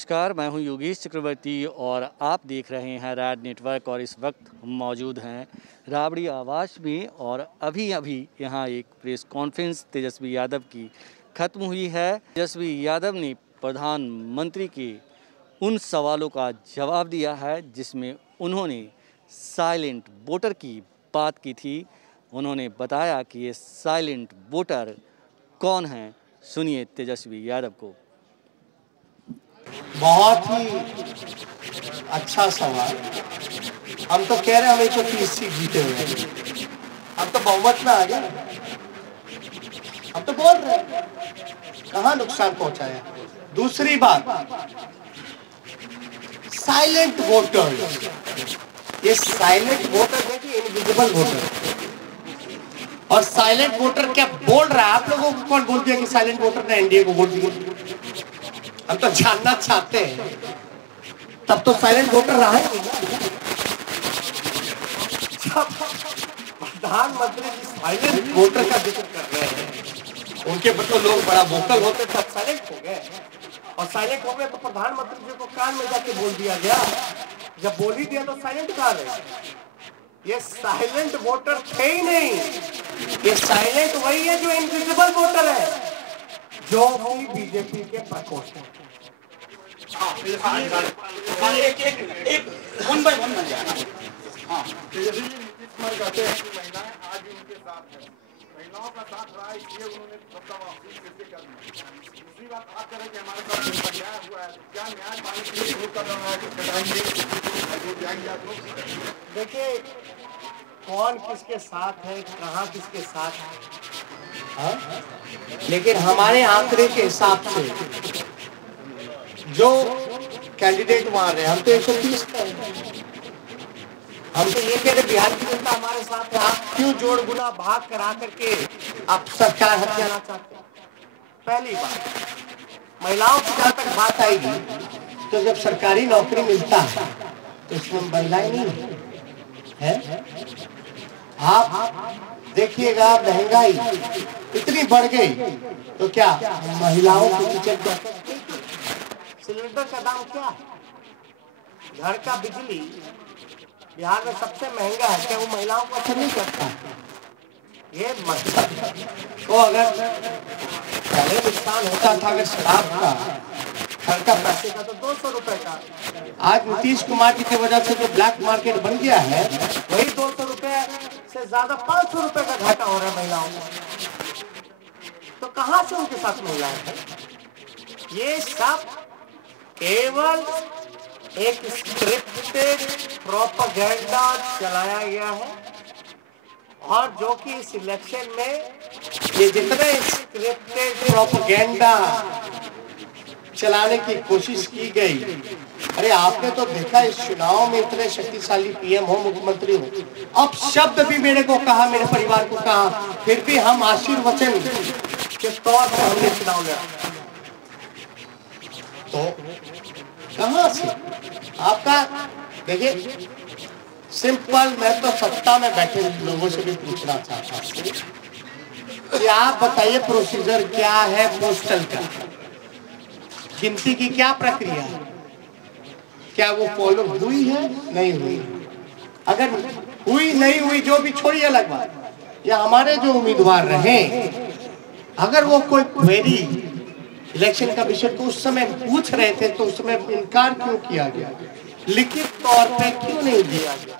नमस्कार, मैं हूं योगेश चक्रवर्ती और आप देख रहे हैं रैड नेटवर्क। और इस वक्त हम मौजूद हैं राबड़ी आवास में और अभी यहां एक प्रेस कॉन्फ्रेंस तेजस्वी यादव की ख़त्म हुई है। तेजस्वी यादव ने प्रधानमंत्री के उन सवालों का जवाब दिया है जिसमें उन्होंने साइलेंट वोटर की बात की थी। उन्होंने बताया कि ये साइलेंट वोटर कौन हैं। सुनिए तेजस्वी यादव को। बहुत ही अच्छा सवाल। हम तो कह रहे हैं हम 130 सीट जीते हुए हैं, हम तो बहुमत में आ गए। हम तो बोल रहे हैं कहाँ नुकसान पहुंचाया। दूसरी बात, साइलेंट वोटर, ये साइलेंट वोटर देखिए, इनविजिबल वोटर। और साइलेंट वोटर क्या बोल रहा है? आप लोगों को कौन बोल दिया कि साइलेंट वोटर ने एनडीए को वोट दिया? हम तो जानना चाहते हैं। तब तो साइलेंट वोटर रहा है। प्रधानमंत्री जी साइलेंट वोटर का जिक्र कर रहे हैं, उनके पर तो लोग बड़ा वोकल होते थे, साइलेंट हो गए। और साइलेंट हो गए तो प्रधानमंत्री जी को कान में जाके बोल दिया गया। जब बोल ही दिया तो साइलेंट कहाँ रहे? ये साइलेंट वोटर थे ही नहीं। ये साइलेंट वही है जो इनविजिबल वोटर है, जो भी बीजेपी के प्रकोष्ठ है। एक वन बाय वन बन जाएगा। हाँ, नीतीश कुमार कहते हैं कि महिलाएं आज भी उनके साथ हैं, महिलाओं का साथ रहा, इसलिए उन्होंने सत्ता वापसी कैसे कर दी। दूसरी बात, आप कह रहे हैं कि हमारे साथ न्याय हुआ है, तो क्या न्याय पाने के लिए विरोध कर रहा है कि कटाएंगे आप लोग? देखिए, कौन किसके साथ है, कहाँ किसके साथ है, लेकिन हमारे आंकड़े के हिसाब से जो कैंडिडेट वहां रहे, हम तो 130 का है। हम तो ये कह रहे बिहार की जनता हमारे साथ है। आप क्यों जोड़ गुना भाग करा करके आप सरकार हथियाना चाहते हैं? पहली बात, महिलाओं की जहां तक बात आएगी तो जब सरकारी नौकरी मिलता है तो इसमें महिलाएं नहीं है। आप देखिएगा, महंगाई इतनी बढ़ गई तो क्या महिलाओं की किचन सिलेंडर का दाम क्या है? घर का बिजली बिहार में सबसे महंगा है। क्या वो महिलाओं को असर नहीं करता? ये मतलब तो अगर पहले नुकसान होता था अगर शराब का, घर का पैसे का, तो 200 रुपए का। आज नीतीश कुमार जी की वजह से जो ब्लैक मार्केट बन गया है, वही 200 रुपए से ज्यादा 500 रुपए का घाटा हो रहा है महिलाओं को। तो कहां से उनके साथ महिलाएं हैं? ये सब केवल एक स्क्रिप्टेड प्रोपेगेंडा चलाया गया है। और जो कि इस इलेक्शन में ये जितने स्क्रिप्टेड प्रोपेगेंडा चलाने की कोशिश की गई, अरे आपने तो देखा इस चुनाव में इतने शक्तिशाली पीएम हो, मुख्यमंत्री हो, अब शब्द भी मेरे को कहा, मेरे परिवार को कहा, फिर भी हम आशीर्वचन के तौर पर हमने चुनाव लड़ा। तो कहां से आपका? देखिए सिंपल, मैं तो सत्ता में बैठे लोगों से भी पूछना चाहता हूं कि आप बताइए प्रोसीजर क्या है पोस्टल का? गिनती की क्या प्रक्रिया है? क्या वो फॉलो हुई है, नहीं हुई? अगर हुई नहीं हुई, जो भी छोड़िए अलग बात, या हमारे जो उम्मीदवार रहे, अगर वो कोई क्वेरी इलेक्शन कमीशन को उस समय पूछ रहे थे तो उस समय इनकार क्यों किया गया, लिखित तौर पे क्यों नहीं दिया गया?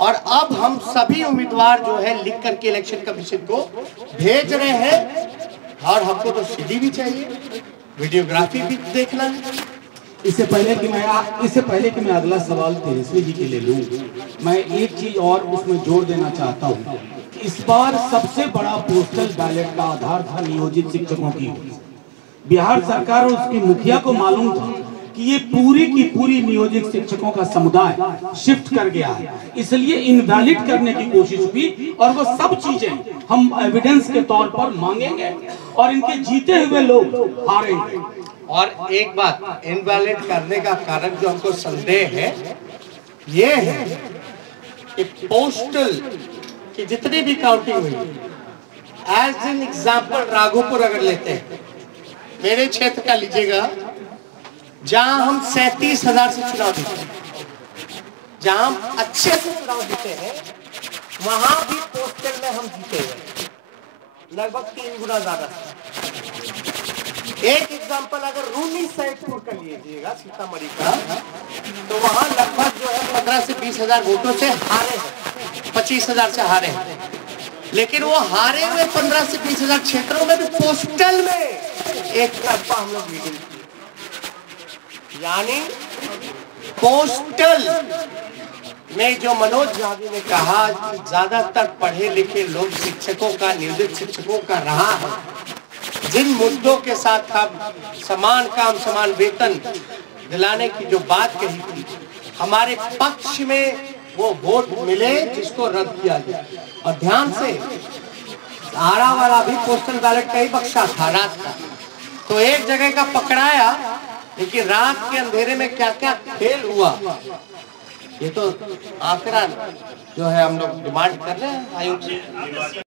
और अब हम सभी उम्मीदवार जो है लिख करके इलेक्शन कमीशन को भेज रहे हैं। और हमको तो सीडी भी चाहिए, वीडियोग्राफी भी देखना है। इससे पहले कि मैं अगला सवाल तेजस्वी जी के लिए लूं, मैं एक चीज और उसमें जोड़ देना चाहता हूं कि इस बार सबसे बड़ा पोस्टल बैलेट का आधार था नियोजित शिक्षकों की। बिहार सरकार और उसकी मुखिया को मालूम था कि ये पूरी की पूरी नियोजित शिक्षकों का समुदाय शिफ्ट कर गया है, इसलिए इनवैलिड करने की कोशिश हुई। और वो सब चीजें हम एविडेंस के तौर पर मांगेंगे और इनके जीते हुए लोग हारेंगे। और एक बात, इनवैलिड करने का कारण जो हमको संदेह है ये है कि पोस्टल की जितनी भी काउंटिंग हुई, एज एन एग्जाम्पल राघोपुर अगर लेते हैं, मेरे क्षेत्र का लीजिएगा, जहां हम 37,000 से चुनाव जीते हैं, जहां हम अच्छे से चुनाव जीते हैं, वहां भी पोस्टल में हम जीते हैं लगभग 3 गुना ज्यादा। एक एग्जांपल अगर रूनी सैदपुर का लीजिएगा सीतामढ़ी का, तो वहां लगभग जो है 15 से 20,000 वोटों से हारे हैं, 25,000 से हारे हैं। लेकिन वो हारे हुए 15 से 20,000 क्षेत्रों में भी पोस्टल में एक तरफा हम लोग लीडिंग किए। यानी पोस्टल में जो मनोज यादव ने कहा कि ज्यादातर पढ़े लिखे लोग शिक्षकों का, नियोजित शिक्षकों का रहा है, जिन मुद्दों के साथ हम समान काम समान वेतन दिलाने की जो बात कही थी, हमारे पक्ष में वो वोट मिले जिसको रद्द किया गया। और ध्यान से, सहारा वाला भी पोस्टल बैलेट का ही बक्सा था रात का, तो एक जगह का पकड़ाया, लेकिन रात के अंधेरे में क्या क्या खेल हुआ, ये तो आंकड़ा जो है हम लोग डिमांड कर रहे हैं आयोग से।